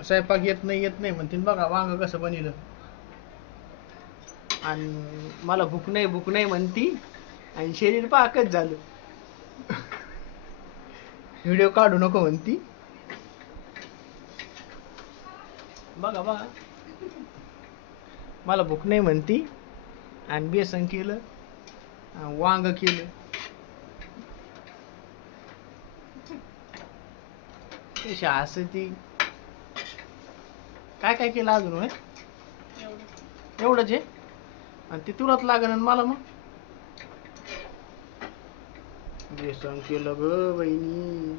स्वयंपाक येत नाही येत नाही म्हणते बघा वांग कसं बनवलं. आणि मला भूक नाही भूक नाही म्हणती. आणि शरीर पाकच झालं. व्हिडिओ काढू नको म्हणती. बघा बघा. मला भूक नाही म्हणती. आणि बेसन केलं. वांग केलं. कशी असं ती काय काय केलं अजून होय? एवढंच आहे? आणि ते तुलाच लागेल आणि मला मग? बेसन केलं ग बहिणी.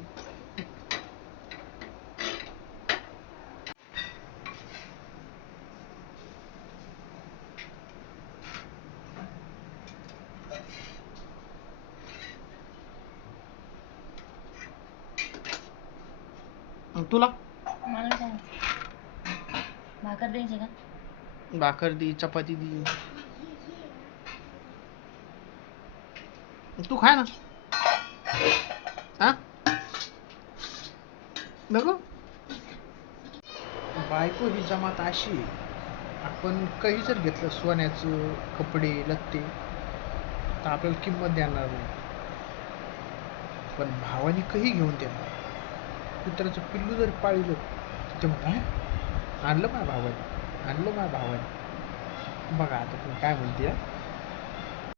तुला? मला काय भाकर द्यायची का? भाकर दी चपाती दी. तू खाय ना. हा? नको? बायको ही जमात अशी आपण काही जर घेतलं सोन्याचं कपडे लत्ते तर आपल्याला किंमत देणार नाही. पण भावानी काही घेऊन द्या. कुत्र्याचं पिल्लू जर पाळलं तर ते म्हणतात आणलं माझ्या भावाने आणलं माझ्या भावाने बघा आता तुम्ही काय म्हणते